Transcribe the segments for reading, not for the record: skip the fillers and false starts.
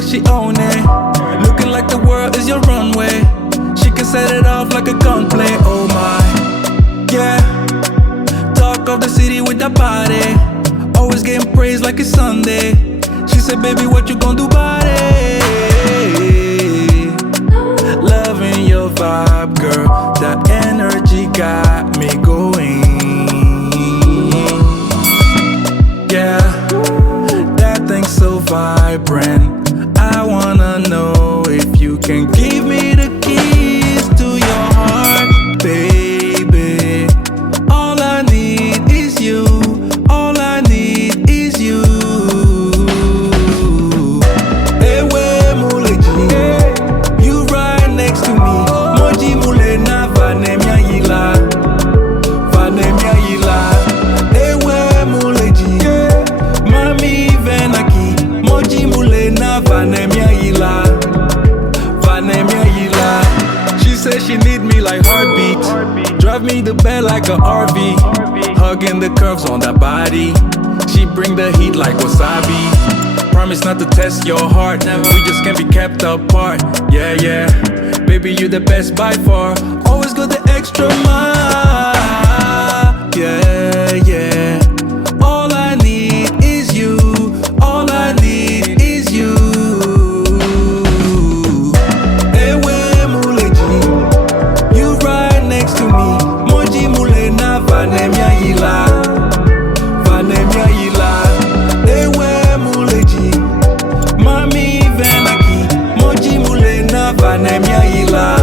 like she own it. Looking like the world is your runway. She can set it off like a gunplay. Oh my, yeah. Talk of the city with that body. Always getting praised like it's Sunday. She said, baby, what you gon' do about it? Loving your vibe, girl. That energy got me going. Yeah, that thing's so vibrant. I wanna know if you can give me the keys to your heart, baby. All I need is you. All I need is you. Ewe muleji, you right next to me. Moji mule na vanemia yila, vanemia yila. Ewe muleji, mami venaki. Moji mule na vanemia yila, vanemia yila. She says she need me like heartbeat. Drive me the bed like a RV. Hugging the curves on that body. She bring the heat like wasabi. Promise not to test your heart. We just can't be kept apart. Yeah, yeah. Baby, you the best by far. Always go the extra mile. Yeah, yeah. All I need is you. All I need is you. Ewe muleji, you right next to me. Moji mule na vanemia yila, vanemia yila. Ewe muleji, mami venaki. Moji mule na vanemia yila,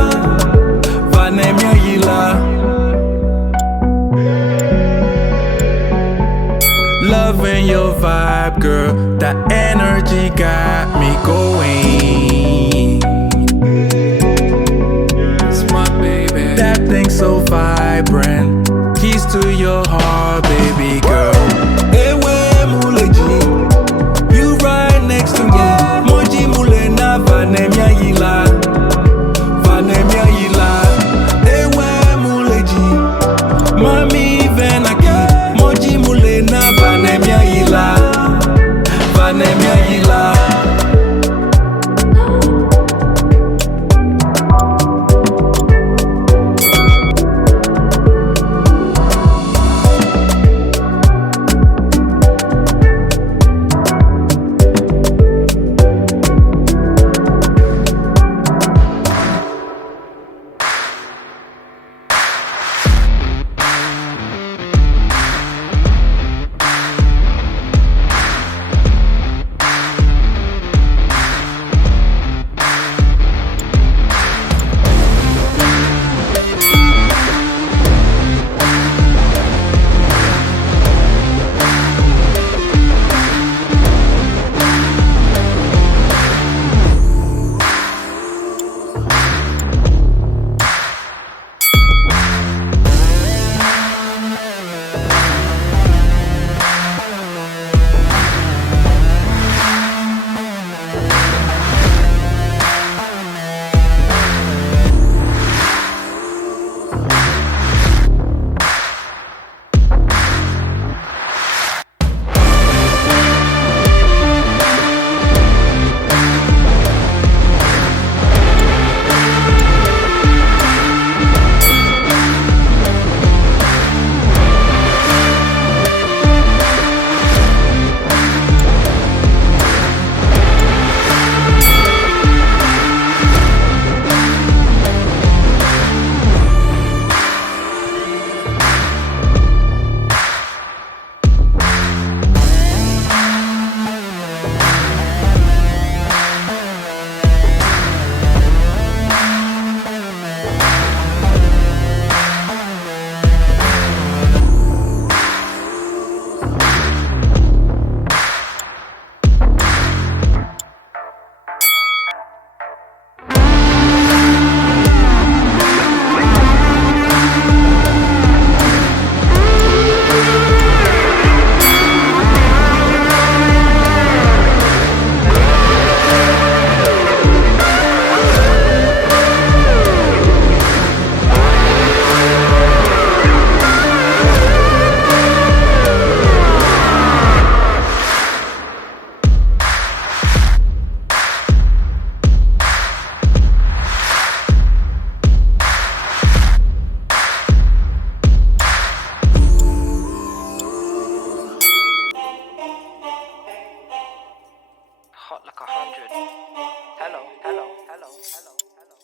vanemia yila. Loving your vibe, girl. That energy got me going. It's my baby. That thing so vibrant. Keys to your heart, baby girl. Ewe muleji, you right next to me. Moji mule na vanemia yila, vanemia yila. Ewe muleji, mami venaki. Moji mule na vanemia yila, vanemia yila.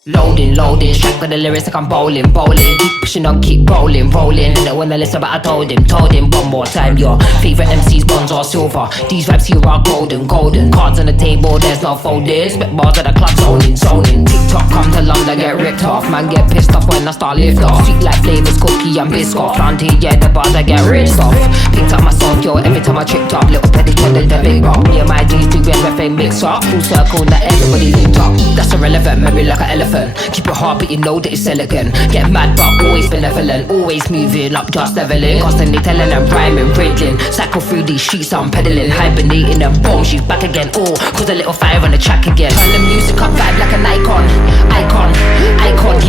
Loading, strike with the lyrics like I'm bowling. Keep pushing on, keep rolling. And then when I listen, but I told him one more time. Your favorite MCs, bronze or silver. These raps here are golden. Cards on the table, there's no folding. Spit bars at the club, zoning. TikTok come to London, get ripped off. Man get pissed off when I start lift off. Sweet like flavors, cookie and biscuit. Round here, yeah, the bars I get ripped off. Picked up my song, yo, every time I tripped up. Little petty trended the big rock. Me and my G's do everything mix up. Full circle, now everybody linked up. That's irrelevant, memory like an elephant. Keep it hard, but you know that it's elegant. Get mad, but always benevolent. Always moving up, just leveling. Constantly telling and rhyming, riddling. Cycle through these streets, I'm pedaling. Hibernating and boom, she's back again. Oh, cause a little fire on the track again. Turn the music up, vibe like an icon.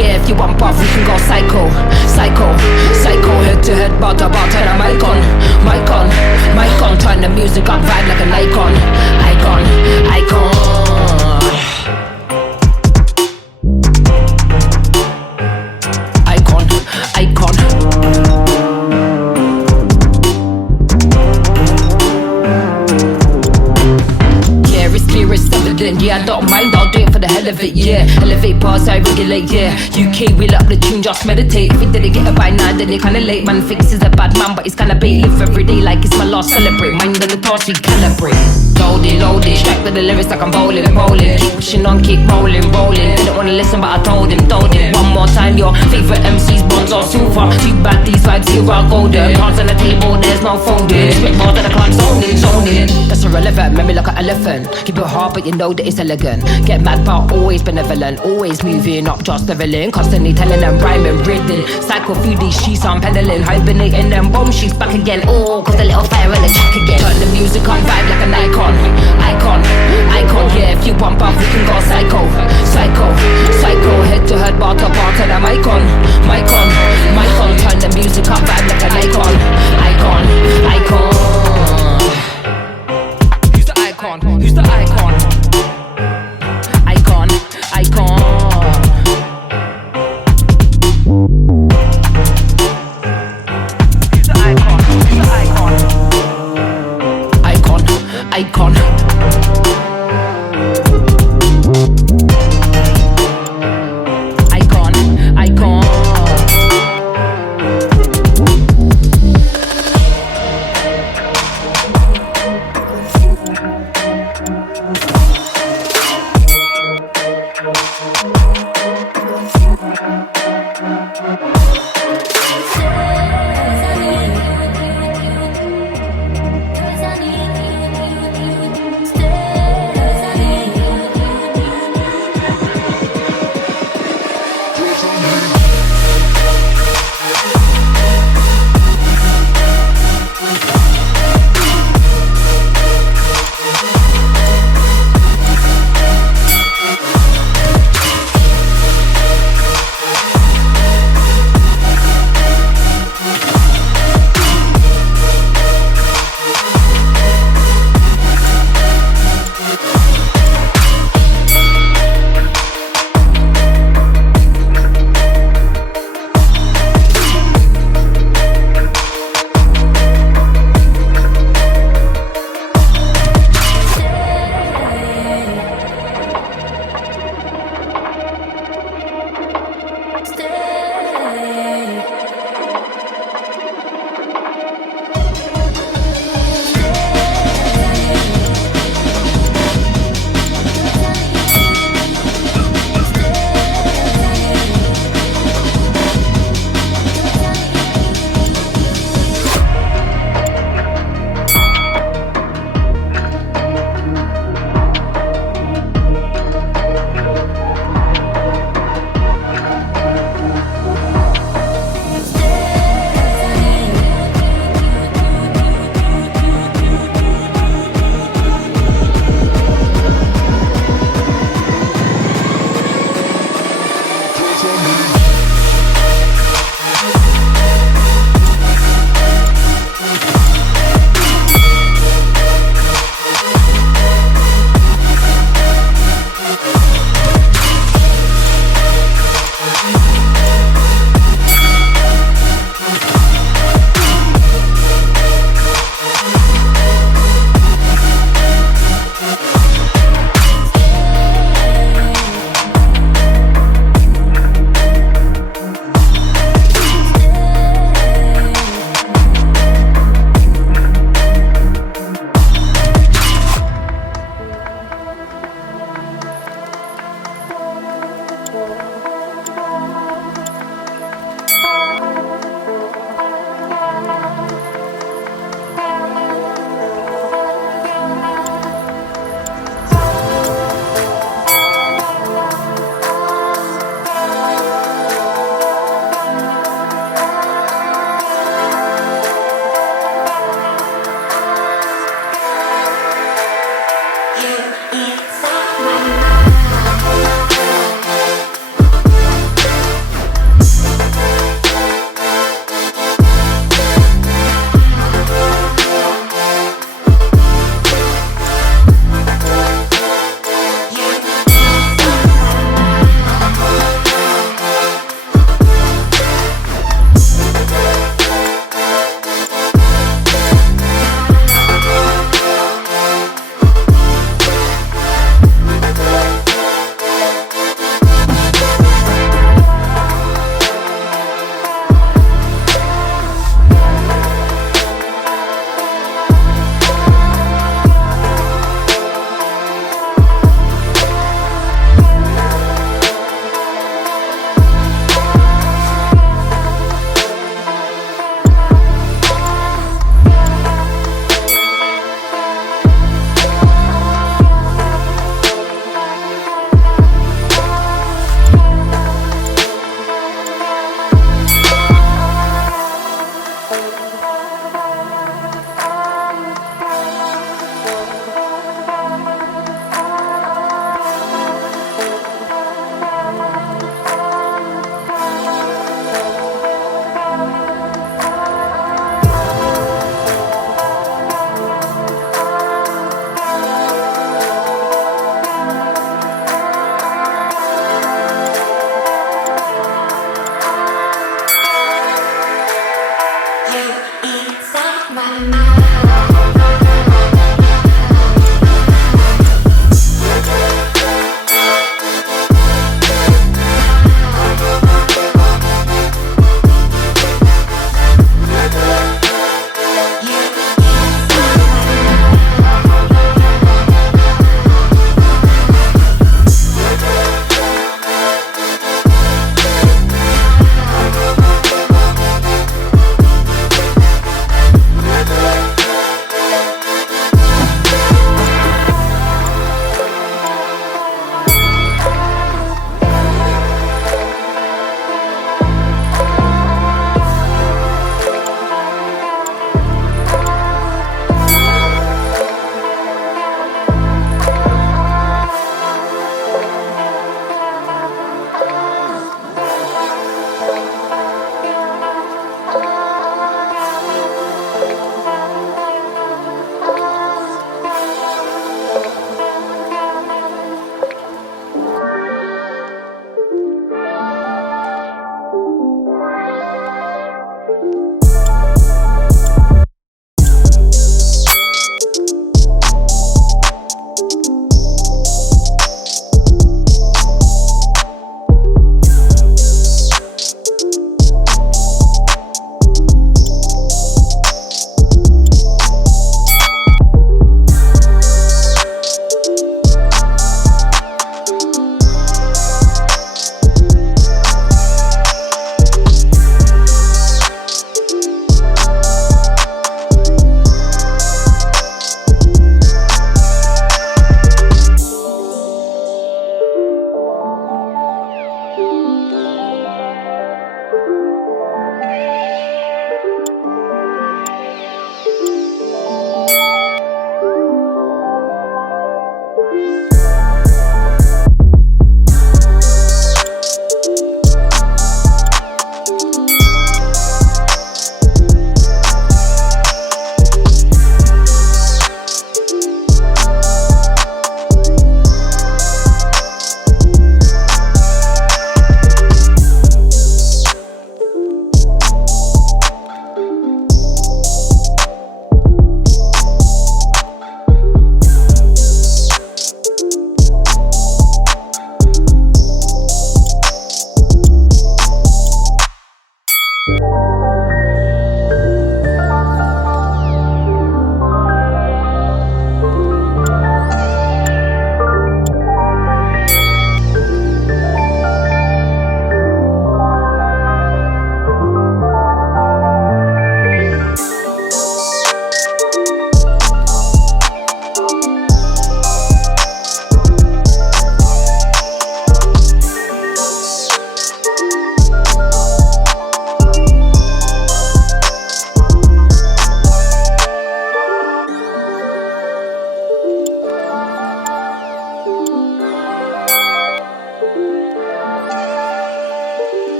Yeah, if you want buff, we can go psycho. Head to head, bar to bar, turn a mic on. Turn the music up, vibe like an icon. Yeah, I don't mind, I'll do it for the hell of it, yeah. Elevate bars, I regulate, yeah. UK, wheel up the tune, just meditate. If it didn't get it by 9, then it kinda late. Man thinks he's a bad man, but he's kinda bait. Live every day like it's my last, celebrate. Mind on the task, recalibrate. Loaded, strike with the lyrics like I'm bowling. Keep pushing on, keep rolling. Didn't wanna listen, but I told him. One more time, your favorite MCs, bronze or silver. Too bad, these vibes here are golden. Cards on the table, there's no folding. Spit bars at the club, zoning. That's irrelevant, memory like an elephant. Keep it hard, but you know that it's elegant. Get mad, but always benevolent. Always moving up, just leveling. Constantly telling them rhyming, riddling. Cycle through these sheets, I'm pedaling. Hibernating them boom, she's back again. Oh, cause a little fire on the track again. Turn the music on, vibe like an icon. Yeah, if you want buff, we can go psycho. Head to head, bar to bar, turn the mic on. Turn the music up, vibe like an icon. Who's the icon? Who's the icon? Who's the icon?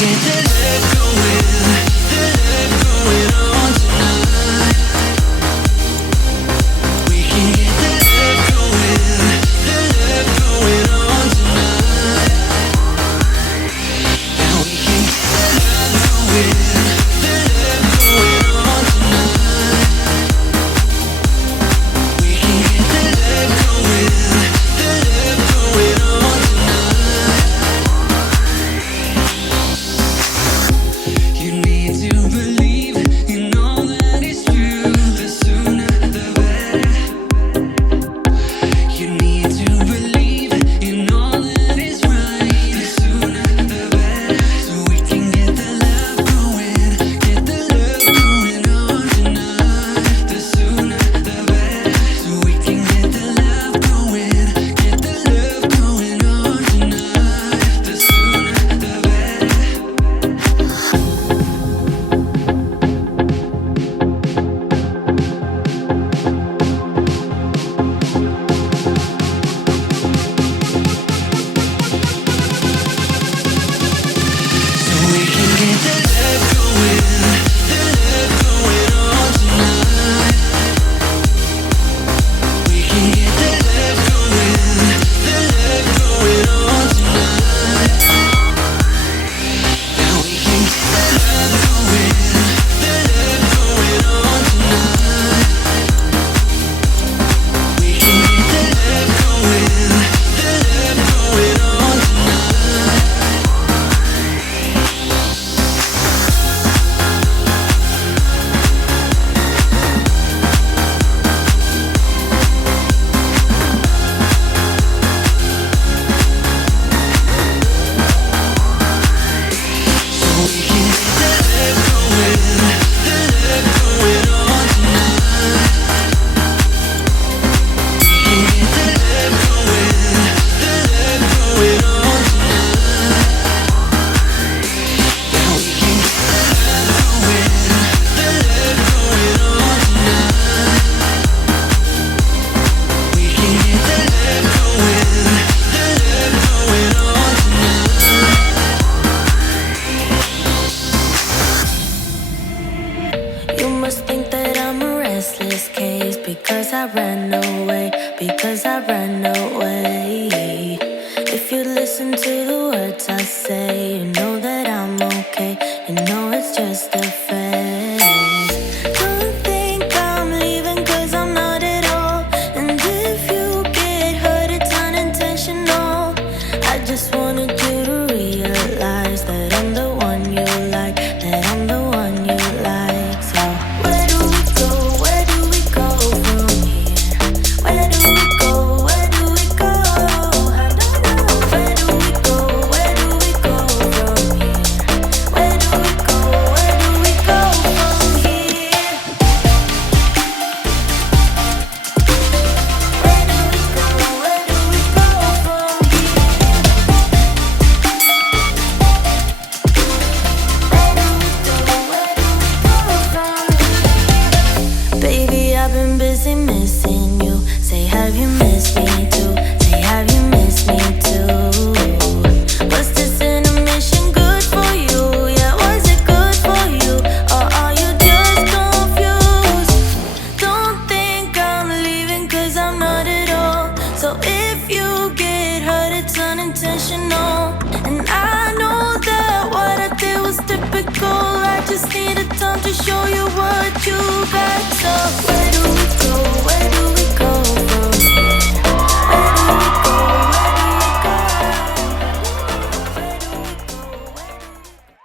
get the love going on tonight. We can get the love going on tonight. Now we can get the love going on tonight. We can get the love going on tonight. You need to believe in all that is true. The sooner the better. You need to believe in all that is right. The sooner the better. So we can get the love going on tonight. The sooner the better. So we can get the love going on tonight. The sooner the better. So we can get the love going on tonight. We can get the love going on tonight. Now we can get the love going on tonight. We can get the love going on tonight. So we can get the love going on tonight. We can get the love going on tonight. Now we can get the love going on tonight. We can get the love going on tonight. You must think that I'm a restless case because I ran away, If you listen to the words I say, you know that I'm okay, you know it's just a